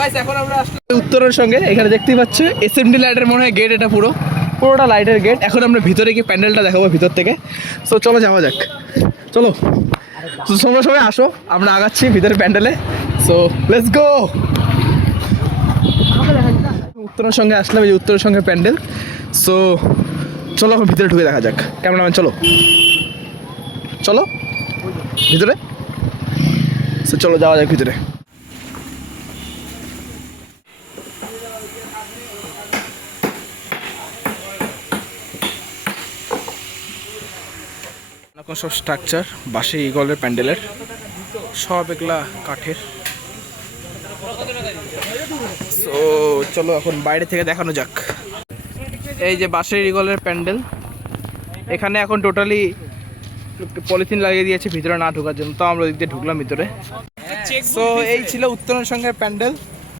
Guys এখন আমরা আসলে উত্তরের সঙ্গে এখানে দেখতেই পাচ্ছ এসএমডি লাইটের মনে হয় গেট, এটা পুরোটা লাইটের গেট। এখন আমরা ভিতরে গিয়ে প্যান্ডেলটা দেখাবো ভিতর থেকে। সো চলো যাওয়া যাক, চলো। তো তোমরা সবাই আসো, আমরা আগাচ্ছি ভিতরে প্যান্ডেলে। So let's go. উত্তরের সঙ্গে আসলাম, এই যে উত্তরের সঙ্গে প্যান্ডেল। সো চলো এখন ভিতরে ঢুকে দেখা যাক। ক্যামেরাম্যান চলো চলো ভিতরে। সো চলো যাওয়া যাক ভিতরে। এখন সব স্ট্রাকচার বাঁশি ইগলের প্যান্ডেলের, সব এগুলা কাঠের। সো চলো এখন বাইরে থেকে দেখানো যাক। এই যে বাঁশের ইগলের প্যান্ডেল, এখানে এখন টোটালি পলিথিন লাগিয়ে দিয়েছে ভিতরে না ঢোকার জন্য, তো আমরা ওদিক দিয়ে ঢুকলাম ভিতরে। সো এই ছিল উত্তরের সঙ্গে প্যান্ডেল।